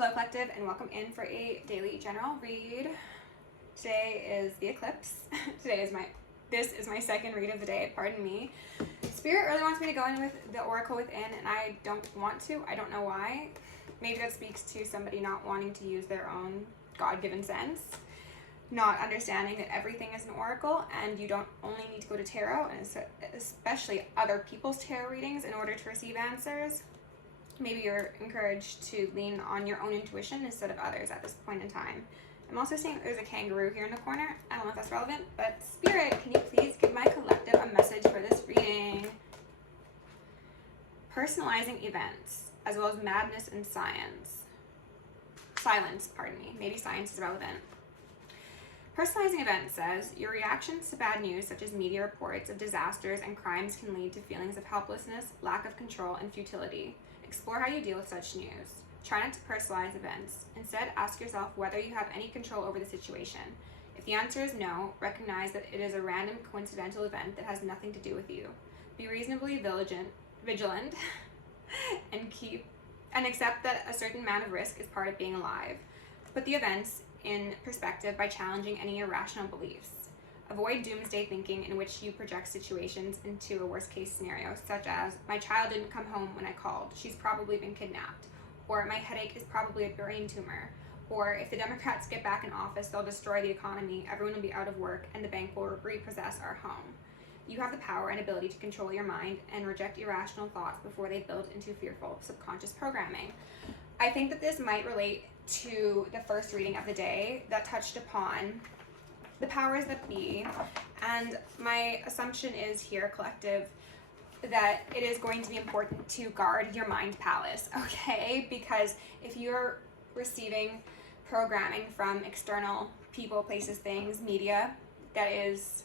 Hello Collective, and welcome in for a daily general read. Today is the eclipse. This is my second read of the day, pardon me. Spirit really wants me to go in with the oracle within, and I don't want to. I don't know why. Maybe that speaks to somebody not wanting to use their own God-given sense, not understanding that everything is an oracle, and you don't only need to go to tarot, and especially other people's tarot readings, in order to receive answers. Maybe you're encouraged to lean on your own intuition instead of others at this point in time. I'm also seeing there's a kangaroo here in the corner. I don't know if that's relevant, but Spirit, can you please give my collective a message for this reading? Personalizing events, as well as madness and science. Silence, pardon me. Maybe science is relevant. Personalizing events says, your reactions to bad news, such as media reports of disasters and crimes, can lead to feelings of helplessness, lack of control, and futility. Explore how you deal with such news. Try not to personalize events. Instead, ask yourself whether you have any control over the situation. If the answer is no, recognize that it is a random, coincidental event that has nothing to do with you. Be reasonably vigilant and accept that a certain amount of risk is part of being alive. Put the events in perspective by challenging any irrational beliefs. Avoid doomsday thinking, in which you project situations into a worst-case scenario, such as, my child didn't come home when I called, she's probably been kidnapped, or my headache is probably a brain tumor, or if the Democrats get back in office, they'll destroy the economy, everyone will be out of work, and the bank will repossess our home. You have the power and ability to control your mind and reject irrational thoughts before they build into fearful subconscious programming. I think that this might relate to the first reading of the day that touched upon the powers that be, and my assumption is here, collective, that it is going to be important to guard your mind palace, okay? Because if you're receiving programming from external people, places, things, media that is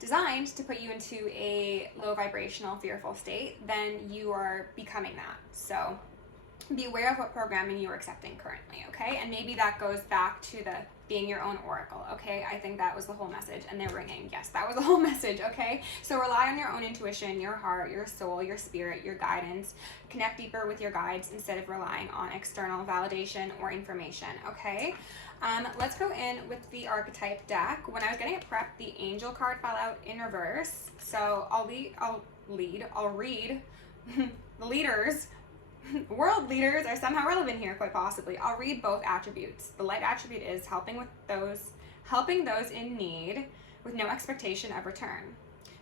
designed to put you into a low vibrational, fearful state, then you are becoming that. So be aware of what programming you're accepting currently, okay? And maybe that goes back to the being your own oracle, okay? I think that was the whole message, and they're ringing. Yes, that was the whole message, okay? So rely on your own intuition, your heart, your soul, your spirit, your guidance. Connect deeper with your guides instead of relying on external validation or information, okay? Let's go in with the archetype deck. When I was getting it prepped, the angel card fell out in reverse. So I'll read the leaders. World leaders are somehow relevant here, quite possibly. I'll read both attributes. The light attribute is helping those in need with no expectation of return.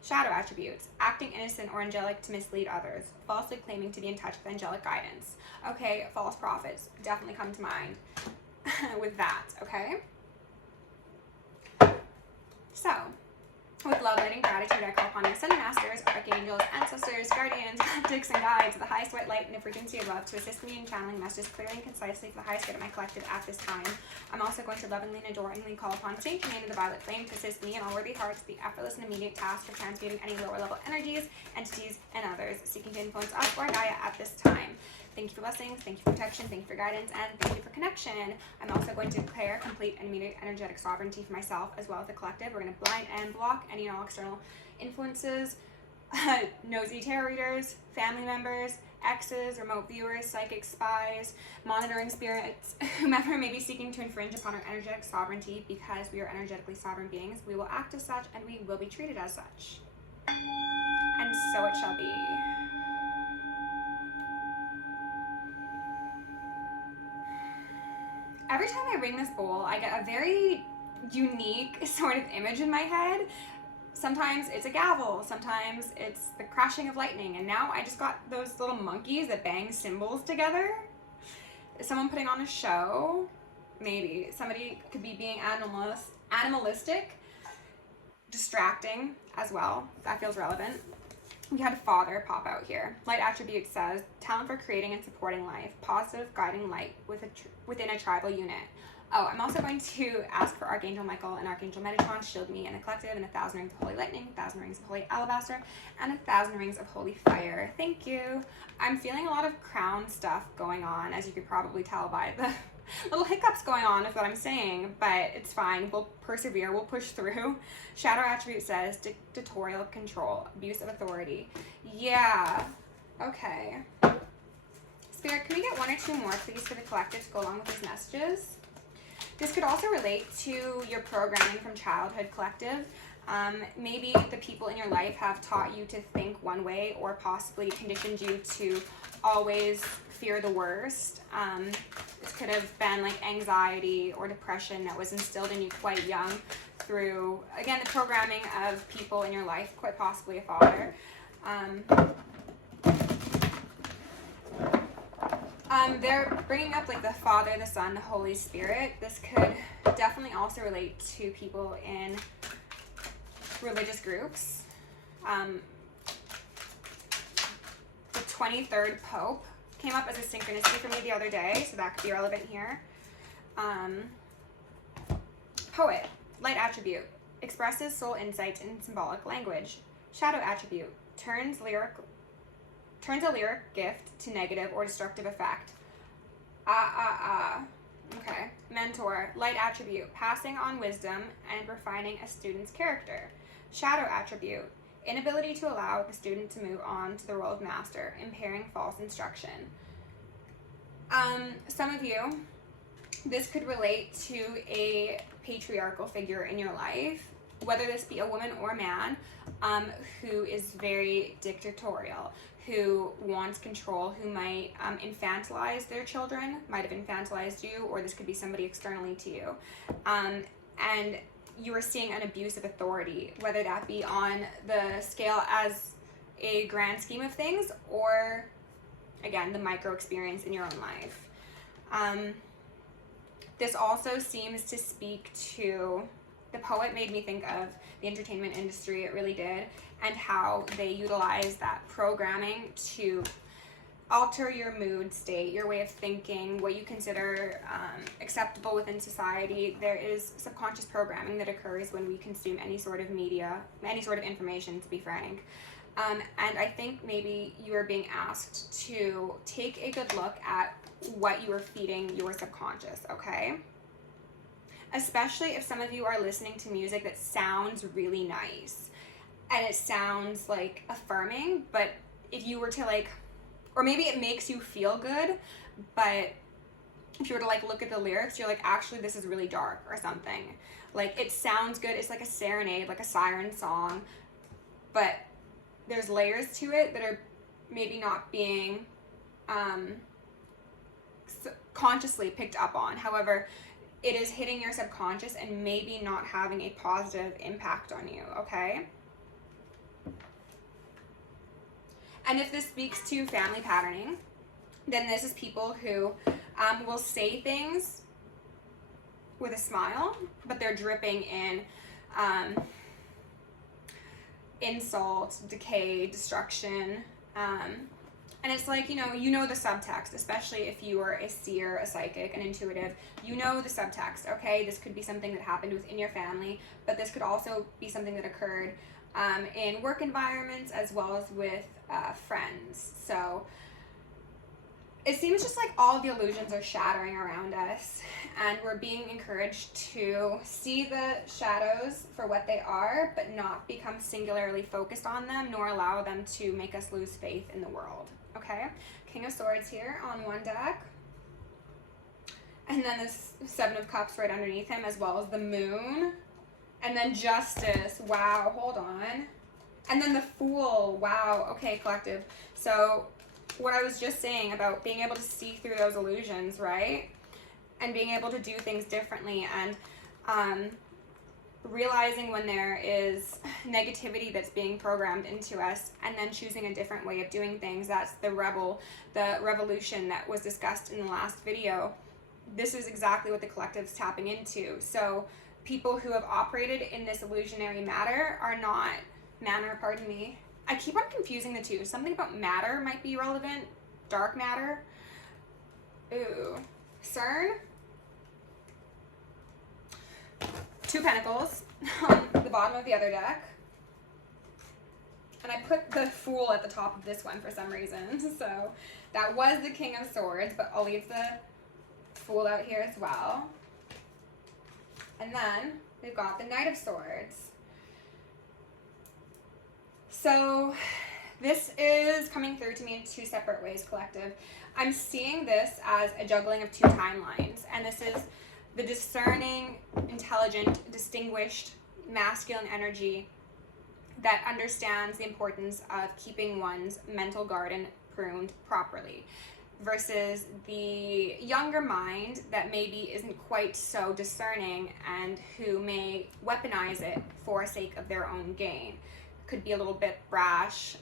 Shadow attributes, acting innocent or angelic to mislead others, falsely claiming to be in touch with angelic guidance. Okay, false prophets definitely come to mind with that, okay? So, with love, light, and gratitude, I call upon your ascended masters, archangels, ancestors, guardians, galactics, and guides of the highest white light and the frequency of love to assist me in channeling messages clearly and concisely for the highest good of my collective at this time. I'm also going to lovingly and adoringly call upon Saint Germain of the Violet Flame to assist me and all worthy hearts with the effortless and immediate task of transmuting any lower level energies, entities, and others seeking to influence us or Gaia at this time. Thank you for blessings, thank you for protection, thank you for guidance, and thank you for connection. I'm also going to declare complete and immediate energetic sovereignty for myself as well as the collective. We're going to blind and block any and all external influences, nosy tarot readers, family members, exes, remote viewers, psychic spies, monitoring spirits, whomever may be seeking to infringe upon our energetic sovereignty. Because we are energetically sovereign beings, we will act as such and we will be treated as such. And so it shall be. Every time I ring this bowl, I get a very unique sort of image in my head. Sometimes it's a gavel, sometimes it's the crashing of lightning, and now I just got those little monkeys that bang cymbals together. Is someone putting on a show? Maybe. Somebody could be being animalistic, distracting as well. That feels relevant. We had Father pop out here. Light attribute says, talent for creating and supporting life, positive guiding light within a tribal unit. Oh, I'm also going to ask for Archangel Michael and Archangel Metatron, shield me and the collective, and 1,000 rings of holy lightning, 1,000 rings of holy alabaster, and 1,000 rings of holy fire. Thank you. I'm feeling a lot of crown stuff going on, as you could probably tell by the little hiccups going on with what I'm saying, but it's fine. We'll persevere. We'll push through. Shadow attribute says dictatorial control, abuse of authority. Yeah. Okay. Spirit, can we get 1 or 2 more, please, for the collective to go along with these messages? This could also relate to your programming from childhood, collective. Maybe the people in your life have taught you to think one way, or possibly conditioned you to always fear the worst. This could have been like anxiety or depression that was instilled in you quite young through, again, the programming of people in your life, quite possibly a father. They're bringing up like the Father, the Son, the Holy Spirit. This could definitely also relate to people in religious groups. The 23rd Pope came up as a synchronicity for me the other day, so that could be relevant here. Poet, light attribute, expresses soul insights in symbolic language. Shadow attribute, turns a lyric gift to negative or destructive effect. Okay. Mentor, light attribute, passing on wisdom and refining a student's character. Shadow attribute, inability to allow the student to move on to the role of master, impairing false instruction. Some of you, this could relate to a patriarchal figure in your life, whether this be a woman or a man, who is very dictatorial, who wants control, who might infantilize their children, might have infantilized you, or this could be somebody externally to you. And you are seeing an abuse of authority, whether that be on the scale as a grand scheme of things, or again, the micro experience in your own life. This also seems to speak to, the poet made me think of the entertainment industry, it really did, and how they utilize that programming to alter your mood state, your way of thinking, what you consider acceptable within society. There is subconscious programming that occurs when we consume any sort of media, any sort of information, to be frank. And I think maybe you are being asked to take a good look at what you are feeding your subconscious, okay? Especially if some of you are listening to music that sounds really nice and it sounds like affirming, but if you were to like, or maybe it makes you feel good, but if you were to like look at the lyrics, you're like, actually this is really dark or something. Like it sounds good, it's like a serenade, like a siren song, but there's layers to it that are maybe not being consciously picked up on. However, it is hitting your subconscious and maybe not having a positive impact on you, okay? And if this speaks to family patterning, then this is people who will say things with a smile, but they're dripping in insult, decay, destruction, and it's like, you know the subtext, especially if you are a seer, a psychic, an intuitive, you know the subtext, okay? This could be something that happened within your family, but this could also be something that occurred in work environments as well as with friends. So it seems just like all the illusions are shattering around us, and we're being encouraged to see the shadows for what they are, but not become singularly focused on them, nor allow them to make us lose faith in the world, okay? King of Swords here on one deck, and then this Seven of Cups right underneath him, as well as the Moon, and then Justice. Wow, hold on. And then the Fool. Wow, okay, collective. So what I was just saying about being able to see through those illusions, right? And being able to do things differently, and realizing when there is negativity that's being programmed into us, and then choosing a different way of doing things. That's the revolution that was discussed in the last video. This is exactly what the collective's tapping into. So people who have operated in this illusionary manner, pardon me. I keep on confusing the two. Something about matter might be relevant. Dark matter. Ooh. CERN. 2 Pentacles on the bottom of the other deck. And I put the Fool at the top of this one for some reason. So that was the King of Swords, but I'll leave the Fool out here as well. And then we've got the Knight of Swords. So This is coming through to me in two separate ways, collective. I'm seeing this as a juggling of two timelines, and this is the discerning, intelligent, distinguished, masculine energy that understands the importance of keeping one's mental garden pruned properly, versus the younger mind that maybe isn't quite so discerning and who may weaponize it for sake of their own gain. Could be a little bit brash,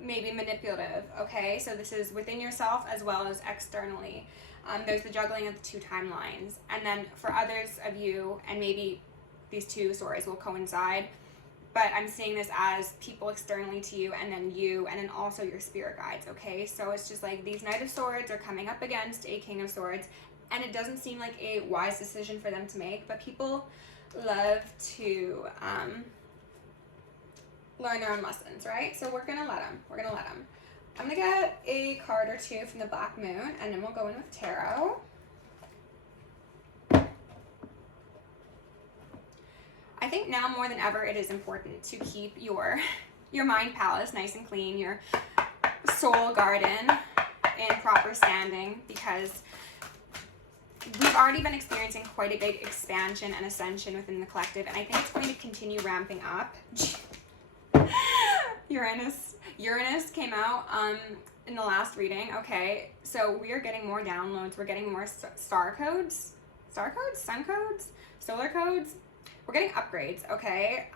maybe manipulative, okay? So this is within yourself as well as externally. There's the juggling of the two timelines. And then for others of you, and maybe these two stories will coincide, but I'm seeing this as people externally to you, and then you, and then also your spirit guides, okay? So it's just like these Knight of Swords are coming up against a King of Swords, and it doesn't seem like a wise decision for them to make, but people love to learn their own lessons, right? So we're gonna let them. I'm gonna get a card or two from the Black Moon, and then we'll go in with tarot. I think now more than ever it is important to keep your mind palace nice and clean, your soul garden in proper standing, because we've already been experiencing quite a big expansion and ascension within the collective, and I think it's going to continue ramping up. Uranus came out in the last reading, okay? So we are getting more downloads, we're getting more sun codes, solar codes. We're getting upgrades, okay?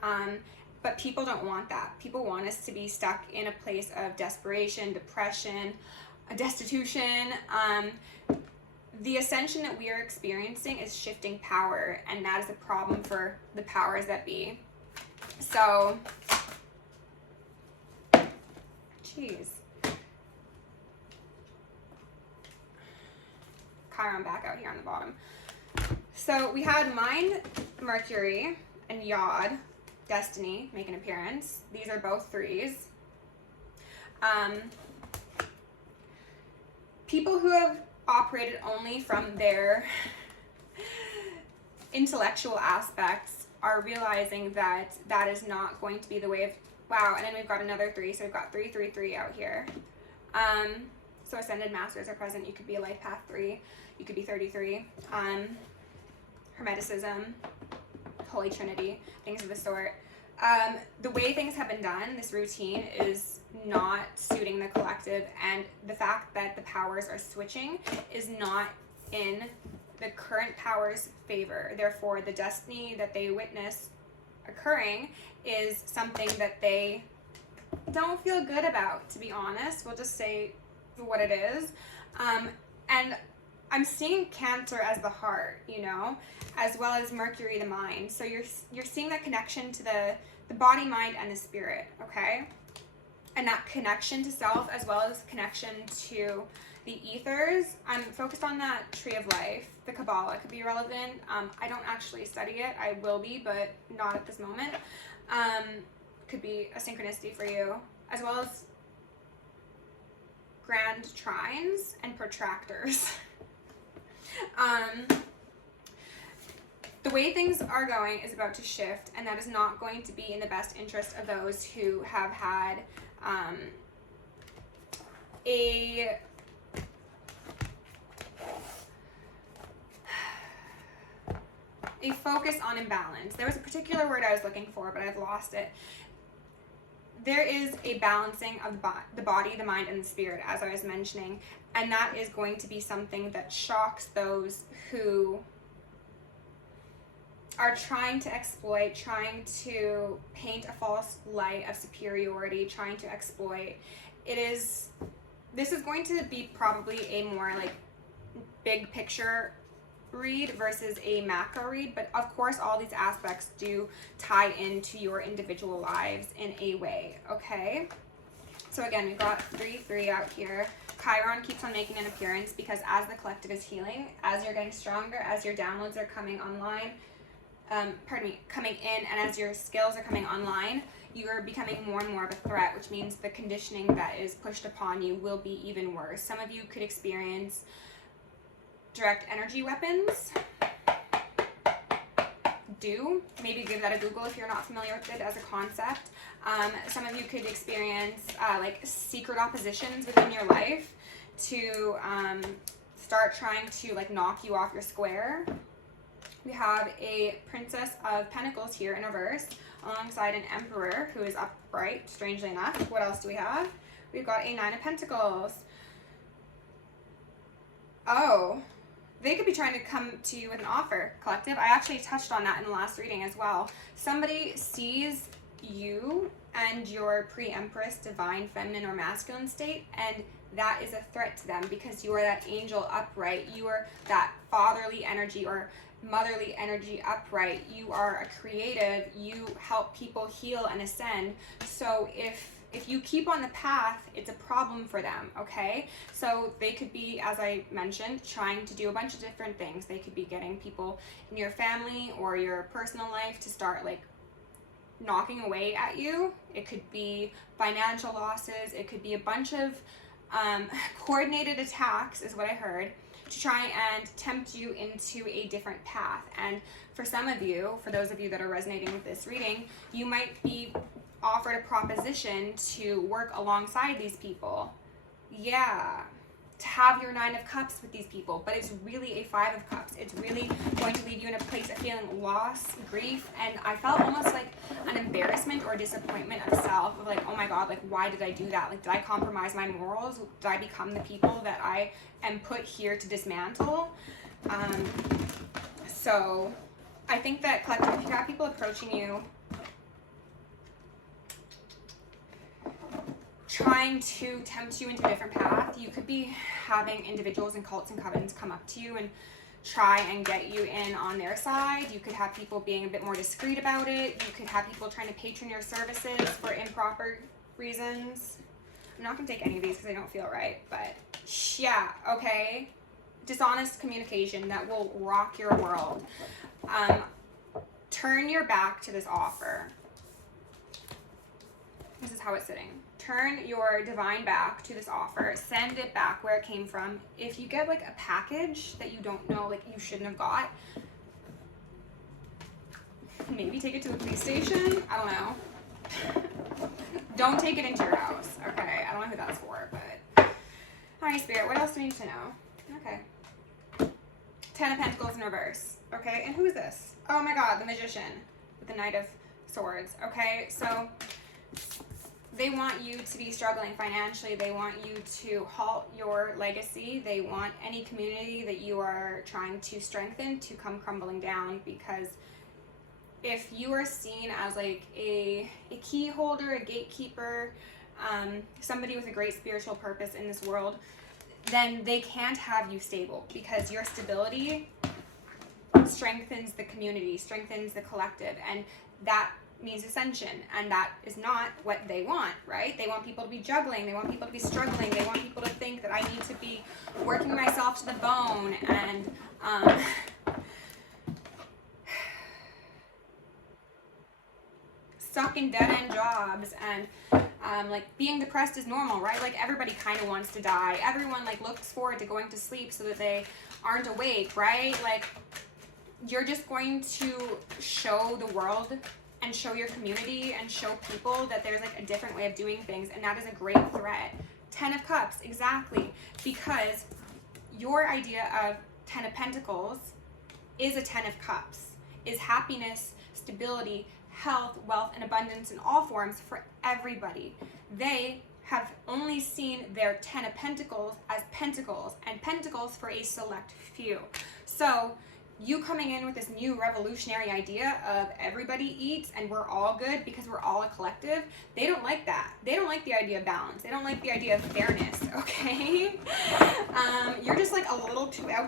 But people don't want that. People want us to be stuck in a place of desperation, depression, destitution. The ascension that we are experiencing is shifting power, and that is a problem for the powers that be. So, jeez. Chiron back out here on the bottom. So we had Mind, Mercury, and Yod, Destiny, make an appearance. These are both threes. People who have operated only from their intellectual aspects are realizing that that is not going to be the way of, wow, and then we've got another three, so we've got 3, 3, 3 out here. So Ascended Masters are present. You could be a Life Path 3, you could be 33. Hermeticism, Holy Trinity, things of the sort. The way things have been done, this routine is not suiting the collective, and the fact that the powers are switching is not in the current powers' favor. Therefore, the destiny that they witness occurring is something that they don't feel good about, to be honest. We'll just say what it is. And I'm seeing Cancer as the heart, you know, as well as Mercury, the mind. So you're seeing that connection to the body, mind, and the spirit, okay? And that connection to self as well as connection to the ethers. I'm focused on that Tree of Life. The Kabbalah could be relevant. I don't actually study it. I will be, but not at this moment. Could be a synchronicity for you, as well as grand trines and protractors. The way things are going is about to shift, and that is not going to be in the best interest of those who have had a focus on imbalance. There was a particular word I was looking for, but I've lost it. There is a balancing of the body, the mind, and the spirit, as I was mentioning, and that is going to be something that shocks those who are trying to exploit, trying to paint a false light of superiority, trying to exploit. This is going to be probably a more like big picture read versus a macro read, but of course all these aspects do tie into your individual lives in a way, okay? So again, we've got 3, 3 out here. Chiron keeps on making an appearance because as the collective is healing, as you're getting stronger, as your downloads are coming online, coming in, and as your skills are coming online, you are becoming more and more of a threat, which means the conditioning that is pushed upon you will be even worse. Some of you could experience direct energy weapons, do. Maybe give that a Google if you're not familiar with it as a concept. Some of you could experience like secret oppositions within your life to start trying to like knock you off your square. We have a Princess of Pentacles here in reverse alongside an Emperor who is upright, strangely enough. What else do we have? We've got a Nine of Pentacles. Oh, they could be trying to come to you with an offer, collective. I actually touched on that in the last reading as well. Somebody sees you and your pre-empress, divine, feminine, or masculine state, and that is a threat to them because you are that angel upright. You are that fatherly energy or motherly energy upright. You are a creative. You help people heal and ascend. So if you keep on the path, it's a problem for them, okay? So they could be, as I mentioned, trying to do a bunch of different things. They could be getting people in your family or your personal life to start like knocking away at you. It could be financial losses. It could be a bunch of coordinated attacks is what I heard, to try and tempt you into a different path. And for some of you, for those of you that are resonating with this reading, you might be offered a proposition to work alongside these people. Yeah, to have your Nine of Cups with these people, but it's really a Five of Cups. It's really going to leave you in a place of feeling loss, grief, and I felt almost like an embarrassment or disappointment of self, of like, oh my God, like why did I do that? Like, did I compromise my morals? Did I become the people that I am put here to dismantle? So I think that collective, if you have people approaching you trying to tempt you into a different path, you could be having individuals and cults and covens come up to you and try and get you in on their side. You could have people being a bit more discreet about it. You could have people trying to patron your services for improper reasons. I'm not going to take any of these because I don't feel right, but yeah, okay. Dishonest communication that will rock your world. Turn your back to this offer. This is how it's sitting. Turn your divine back to this offer. Send it back where it came from. If you get like a package that you don't know, like you shouldn't have got, maybe take it to the police station. I don't know. Don't take it into your house. Okay, I don't know who that's for, but Holy Spirit, what else do we need to know? Okay. Ten of Pentacles in reverse. Okay, and who is this? Oh my God, the Magician with the Knight of Swords. Okay, so they want you to be struggling financially. They want you to halt your legacy. They want any community that you are trying to strengthen to come crumbling down, because if you are seen as like a key holder, a gatekeeper, somebody with a great spiritual purpose in this world, then they can't have you stable, because your stability strengthens the community, strengthens the collective, and that means ascension, and that is not what they want, right? They want people to be juggling, they want people to be struggling, they want people to think that I need to be working myself to the bone and stuck in dead-end jobs, and like being depressed is normal, right? Like everybody kind of wants to die. Everyone like looks forward to going to sleep so that they aren't awake, right? Like you're just going to show the world and show your community and show people that there's like a different way of doing things, and that is a great threat. 10 of Cups, exactly, because your idea of 10 of Pentacles is a 10 of Cups, is happiness, stability, health, wealth, and abundance in all forms for everybody. They have only seen their 10 of Pentacles as pentacles, and pentacles for a select few. So you coming in with this new revolutionary idea of everybody eats and we're all good because we're all a collective, they don't like that. They don't like the idea of balance. They don't like the idea of fairness, okay? You're just like a little too out